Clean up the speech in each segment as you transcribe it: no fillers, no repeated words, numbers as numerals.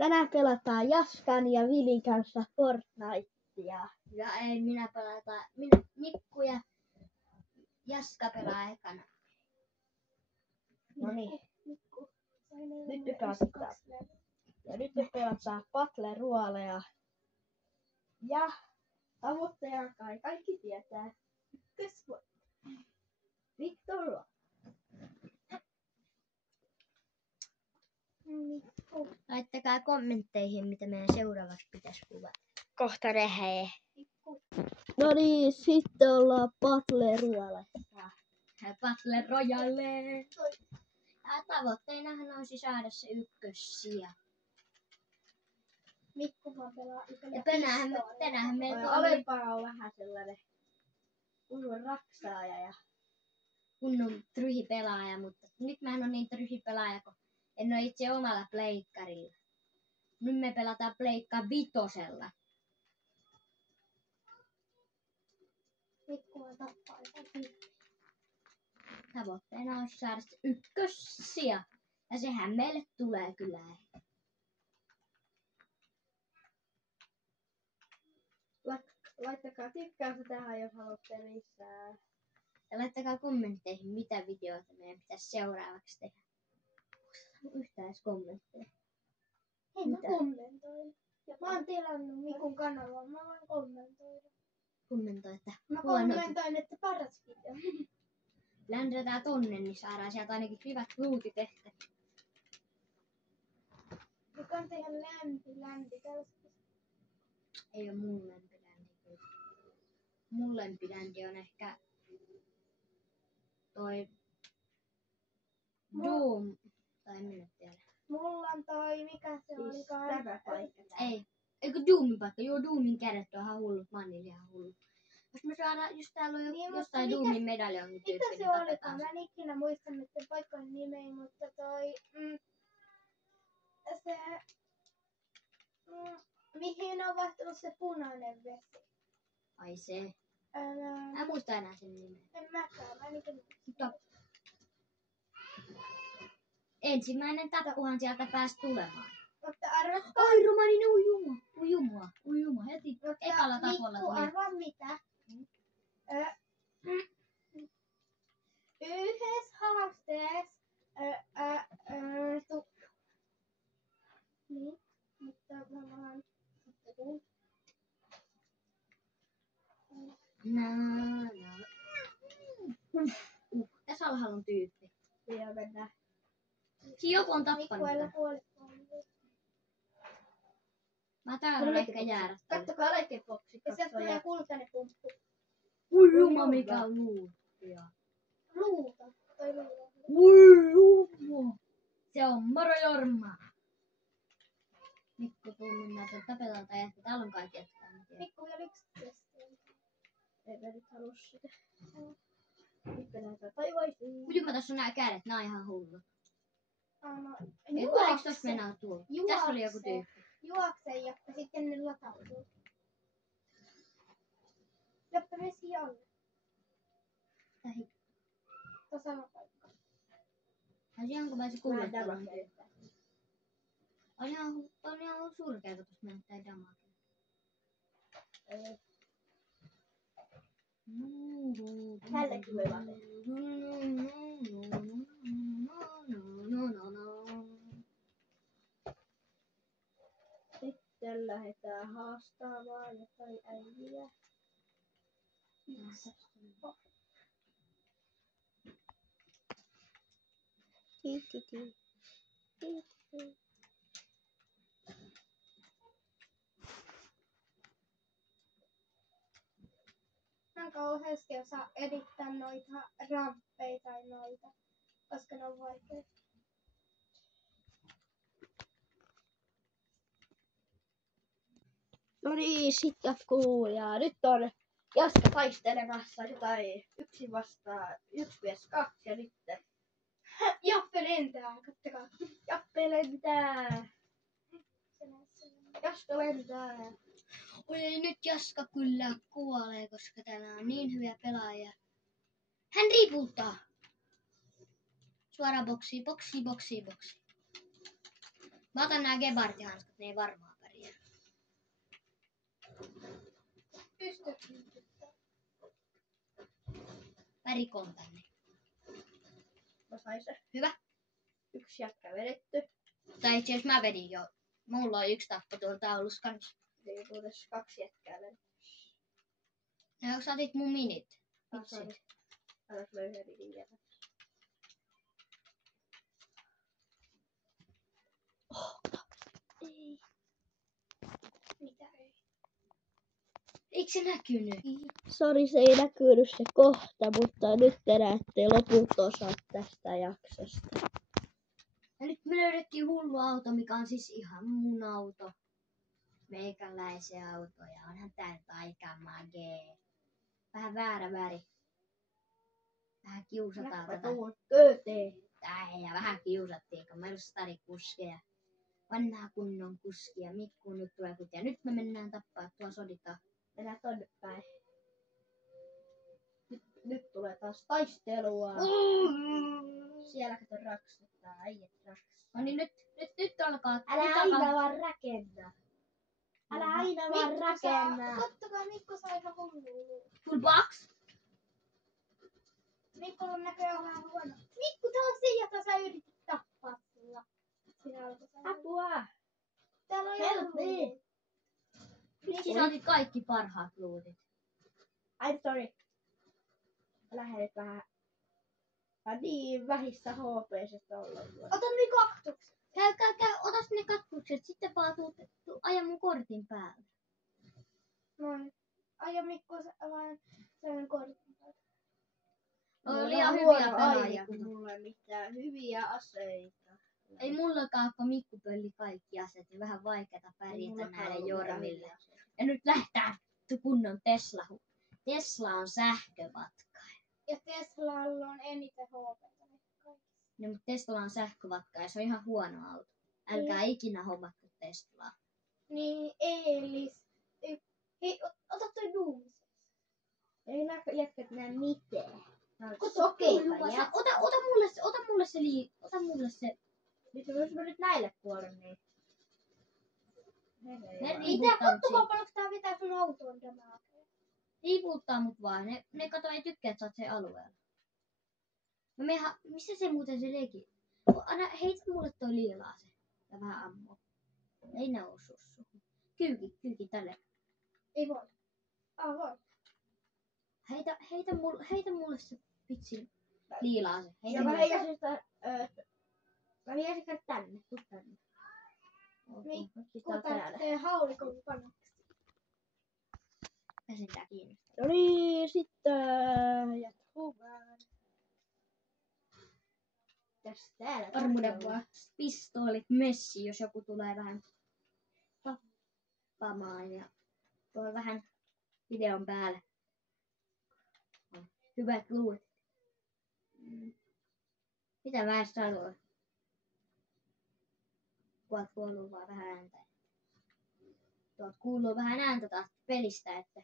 Tänään pelataan Jaskan ja Vilin kanssa Fortnitea. Ja ei minä pelata. Mikku ja Jaska pelaa ekana. Noniin. Nyt me pelataan. Ja nyt me pelataan Battle Royalea. Ja tavoitteena kai kaikki tietää. Ykkösvoitto. Victor. Laittakaa kommentteihin, mitä meidän seuraavaksi pitäisi kuvata. Kohta rehee. No niin, sitten ollaan Battle Royalessa. Battle Royale. Ja tavoitteenahan olisi saada se ykkössija. Mikku vaan pelaa Ja tänähän meillä alempaa on vähän sellainen kunnon raksaaja ja kunnon tryhipelaaja, mutta nyt mä en ole niin tryhipelaaja, kun en ole itse omalla pleikkarilla. Nyt me pelataan pleikka vitosella. Mikku vaan tappaa jotain. Tavoitteena on saada se ykkössija. Ja sehän meille tulee kyllä. Laittakaa tykkäystä tähän, jos haluatte lisää. Ja laittakaa kommentteihin, mitä videoita meidän pitäisi seuraavaksi tehdä. Onko yhtään edes kommentteja? Ei mä kommentoin. Mä oon tilannut Mikun kanavaa, mä voin kommentoida. Kommentoi, että Mä kommentoin, että paras video. ländetään tonne, niin saadaan sieltä ainakin hyvät luutit tehtä. Mikä on teidän länti tällaisesta? Ei oo mun lempilänti. Mun lempilänti on ehkä toi Doom. Tai en minä tiedä. Mulla on toi, mikä se olikaan? Tämä paikka. Ei. Eikö Doomin paikka? Joo, Doomin kädet on ihan hullut. Mä oon niillä ihan hullut. Jos me saadaan, jos täällä on Niin, jostain Doomin medaljonkin tyyppi, mikä se niin olikaan? tapetaan Mä en ikinä muista niiden paikkojen nimeä, mutta toi... mihin on vaihtunut se punainen vesi? Ai se. Mä en muista enää sen nimeä. En mäkään, mä en ikinä Mutta ensimmäinen tappuhan sieltä pääsi tulemaan. Mutta arvatkaa... Oi, romaninen ujuma. Heti ekalla tapolla Mikku, tuli. arvaa mitä? Yhdessä haasteessa... Niin, mutta mä vaan... Tässä alhaalla on tyyppi. Joo, mennään. Siinä joku on tappanut Mikku, älä tän. huoli. Mä täällä ehkä jäädä. Kattokaa leikkiboksi. Ja sieltä tulee kultainen pumppu. Ujuma mikä luuttia. Luuta. Toi luuta. Ujuma. Se on Moro Jorma. Mikko, tuu mennään tuon tapelalta ja täällä on kaikki jätkää. Mikku vielä yksi testiä. Ei mä nyt halua sitä. Nyt näyttää taivaisiin. Ujuma, tässä on nää kädet, nää on ihan hullut. Ei Juokse. voiko tossa mennä tuolla? Tässä oli joku tyyppi. Juokse ja sitten ne latautuu. Jotta vesi alle. Tuossa on paikka. Ai onko mä se kuljettanut? On ihan surkea, kun tuossa näyttää damaa. Tällekin voi vaan tehdä. Sitten lähdetään haastamaan jotain äijää. Mä en kauheasti osaa edittää noita ramppeja tai noita, koska ne on vaikeita. No niin, sit jatkuu ja nyt on Jaska taistelemassa jotain 1 vs 2 ja nyt Jappe lentää, kattokaa. Jappe lentää. Jaska lentää. Oi, nyt Jaska kyllä kuolee, koska täällä on niin hyviä pelaajia. Hän riiputtaa. Suoraan boksiin. Mä otan nää gepardihanskat, ne ei varmaan pärjää. Värikon tänne. Mä sain se. Hyvä. 1 jätkä vedetty. Tai itse asiassa mä vedin jo. Mulla on 1 tappo tuolla taulussa kanssa. Eli tässä 2 jätkää vedetty. Ja sä otit mun minit. Vitsit. Älä sulle yhden vidin jätä. Ei. Mitä ei? Eikö se näkynyt? Sori, se ei näkynyt se kohta, mutta nyt te näette loput osat tästä jaksosta. Ja nyt me löydettiin hullu auto, mikä on siis ihan mun auto. Meikäläisen auto ja onhan tää nyt aika magee. Vähän väärä väri. Vähän kiusataan Näppä tätä. tuun kööteen. Ja vähän kiusattiin, kun Merstari kuskeja. Vanhaa kunnon kuskia. Mikku nyt tulee kutia. Nyt me mennään tappaa tuo sodita. Mennään tonne päin. Nyt tulee taas taistelua. Siellä kato raksuttaa, äijät raksuttaa. No niin nyt alkaa. Älä nyt aina alkaa. vaan rakenna. Älä aina vaan rakenna. Kattokaa, Mikko sai ihan hullua. Full box. Mikko on näköjään vähän huono. Mikko, tää on se, jota sä yritit tappaa sillä. Siinä alkuisella. Apua. Täällä on Help me. joku. Miksi sä otit kaikki parhaat luutit? I'm sorry. Lähdet vähän. Niin vähissä HP:stä olla. Ota nyt kaktukset. Käy, ota sinne katkukset, sitten vaan aja mun kortin päälle. Noin. Aja Mikko vaan sen kortin. Oli liian hyviä pelaajia. Kun mulla ei mitään hyviä aseita. Ei mullakaan, kun Mikku pölli kaikki aseet, niin vähän vaikeata pärjätä näille jormille. Ja nyt lähtää kunnon Tesla. Tesla on sähkövatkain. Ja Teslalla on eniten HP:tä. No, mutta Tesla on sähkövatkain ja se on ihan huono auto. Älkää ikinä hommatko Teslaa. Niin, Eelis. Hei, ota toi Doom. Ei nää jätkät näe mitään. Sokeita. Ota mulle se. Jos mä nyt näille kuolen, niin... Ne Mitä? riiputtaa mut Katsomaan siitä. paljonko tää vetää sun autoon tämä. Riiputtaa mut vaan. Ne kato ei tykkää, että sä oot sen alueella. No missä se muuten se leki? Anna, heitä mulle toi liilaa se. Ja vähän ammo. Ei ne osu suhun. Kyyki tälle. Ei voi. Voi. Heitä mulle se vitsi liilaa se. Heitä Ja mä mulle se. heijasin sitä... Mä heijasin tänne. Tuu tänne. Niin, Sitä kun täällä. tää haulikon kannattaa. Pääsen tää kiinni. No niin, sitten... Jatkumaan. Tässä täällä. Varmuuden vaan. Pistoolit messi, jos joku tulee vähän tappamaan. Ja tuolla vähän videon päälle. Hyvät luut. Mitä mä edes sanoin? Tuolta kuuluu vaan vähän ääntä. Tuolta kuuluu vähän ääntä taas pelistä, että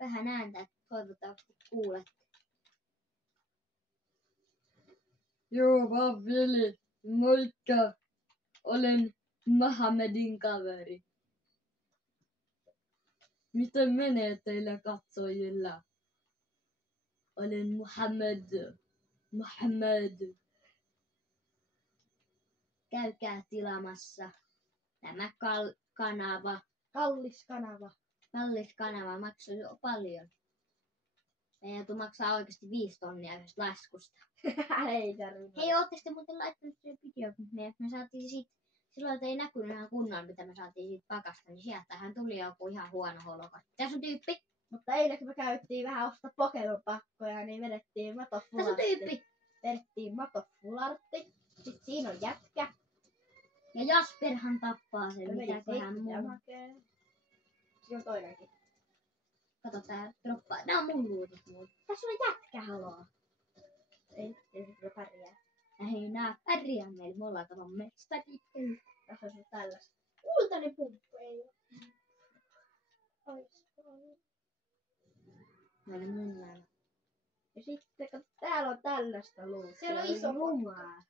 vähän ääntä, että toivottavasti kuulet. Joo, vaan veli. Moikka. Olen Mohamedin kaveri. Miten menee teillä katsojilla? Olen Mohamed. Käykää tilaamassa tämä kanava. Kallis kanava. Kallis kanava maksaa jo paljon. Meidän joutuu maksaa oikeasti 5 tonnia yhdestä laskusta. Ei tarvitse. Hei, ootteko te muuten laittanut sen video, kun me saatiin siitä, silloin ei näkynyt ihan kunnolla, mitä me saatiin siitä pakasta, niin sieltähän tuli joku ihan huono holokotti. Tässä on tyyppi. Mutta eilen kun me käytiin vähän ostaa Pokemon-pakkoja, niin vedettiin Tässä on matofulartti. tyyppi. Vedettiin matofulartti. Sitten siinä on jätkä. Ja Jasperhan tappaa sen, Se meni mitäköhän sitten ja muu. makee. Siinä on toinenkin. Kato tää droppaa. Nää on mun luutit muut. Tässä on jätkä, haloo. Ei se pärjää. Ja hei, nää pärjää meillä. Me ollaan kato mestari. Tässä on tällaista. Kultainen pumppu ei oo. Ois. Ne oli mun näin. Ja sitten kun täällä on tällaista luukkia. Siellä on iso Jumaa.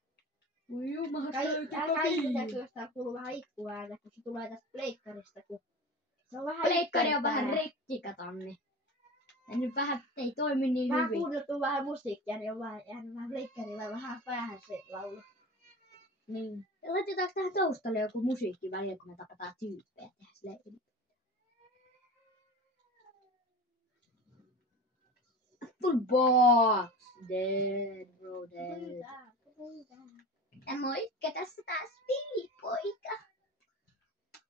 Voi jumaa, Älkää ihmetelkö, jos täällä kuuluu vähän itkuääntä, kun se tulee tästä pleikkarista, kun se on vähän Pleikkari on vähän itkeä. rikki, katonne. Ja nyt vähän ei toimi niin Vähän hyvin. kuunneltu vähän musiikkia, niin on vähän jäänyt vähän pleikkarilla vähän päähän se laulu. Niin. Ja laitetaanko tähän taustalle joku musiikki välillä, kun me tapataan tyyppejä tehdä silleen. Full box! Dead, bro, dead. Ja moikka, tässä taas Pilipoika.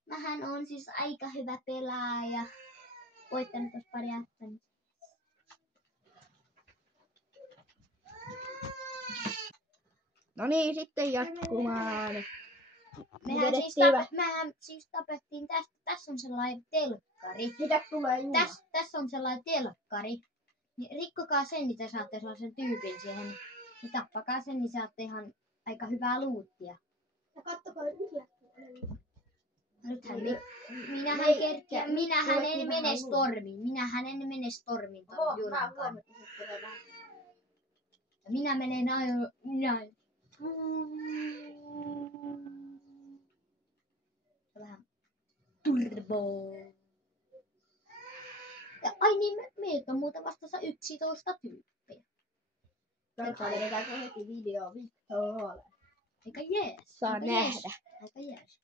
Mähän on siis aika hyvä pelaaja. Voittanut tuossa pari ähtänyt. No niin, sitten jatkumaan. Mehän siis tapettiin tästä. Tässä on sellainen telkkari. Mitä tulee juoda? Tässä on sellainen telkkari. Niin rikkokaa sen, niin te saatte sellaisen tyypin siihen. Ja tappakaa sen, niin saatte ihan aika hyvää luuttia. Ja kattokaa yhdellä. Nythän minähän en mene vähän stormiin. Minähän en mene stormiin tuon Mä Juran kanssa. huomasin, että se tulee vähän. Ja minä menen näin. Vähän turbo. Ja ai niin, meiltä on muuten vastassa 11 tyyppiä. Vedetäänkö heti video Victorille? Eikä jees. Saa Aika nähdä. jees. Aika jees.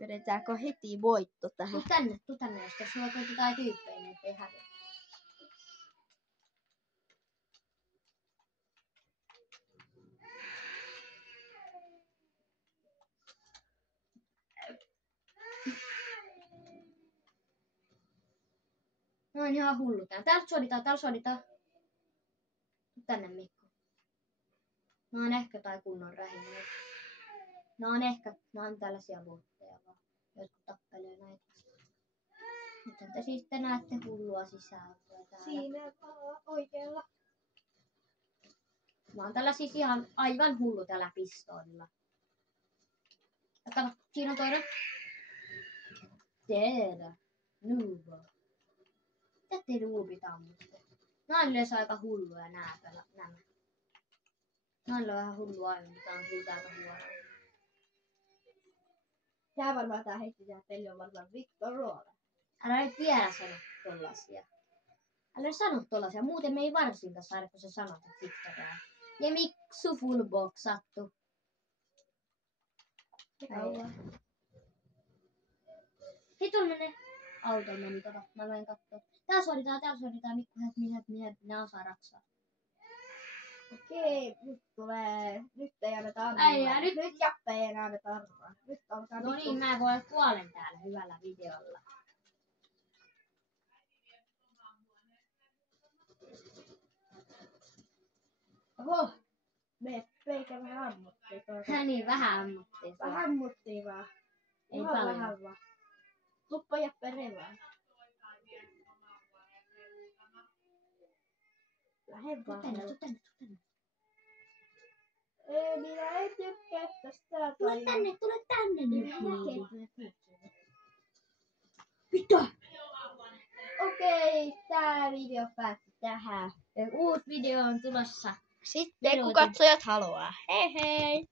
Vedetäänkö heti voitto tähän? Tuu tänne, jos sulla on jotain tyyppejä, niin ettei häviä. No on ihan hullu tää. Täältä soditaan. Tuu tänne, Mikko. Mä oon ehkä tai kunnon rähinä. Mä oon tällaisia botteja vaan. Jotkut tappelee näitä. Nyt te siis te näette hullua sisältöä täällä. Siinä oikealla. Mä oon tällä siis ihan aivan hullu tällä pistoolilla. Ja kato, siinä on toinen. Tiedä. Nuuba. Mitä te nuubit ammutte? Nää on yleensä aika hulluja nämä. Nää on vähän hullua aina, mutta tää on kyllä aika huono. Tää heitti tää peli on varmaan Victorille. Älä nyt vielä sano tollasia. Muuten me ei varsinkaan saada, kun sä sanot, että Victoria. Ja miksu fullbox sattu. Hei, tuolla menee. Auto meni, kato. Mä menen kattoo. Täällä soditaan. Mikko, minä osaan raksaa. Okei, nyt ei anneta arvoa. Äijä, nyt- Nyt Jappe ei anneta arvoa. Nyt alkaa No niin, mä voin kuolen täällä hyvällä videolla. Oho! Me peikä vähän ammuttiin. Niin, vähän ammuttiin. Vähän ammuttiin vaan. Ei Ihan paljon. vähän vaan. Tuppa Jappe revään. Lähde Tuu vaan. tänne. Ei, minä en tykkää tästä. Tule tänne nyt. Mitä? Okei, tää video päättyi tähän. Uusi video on tulossa. Sitten kun katsojat haluaa. Hei hei!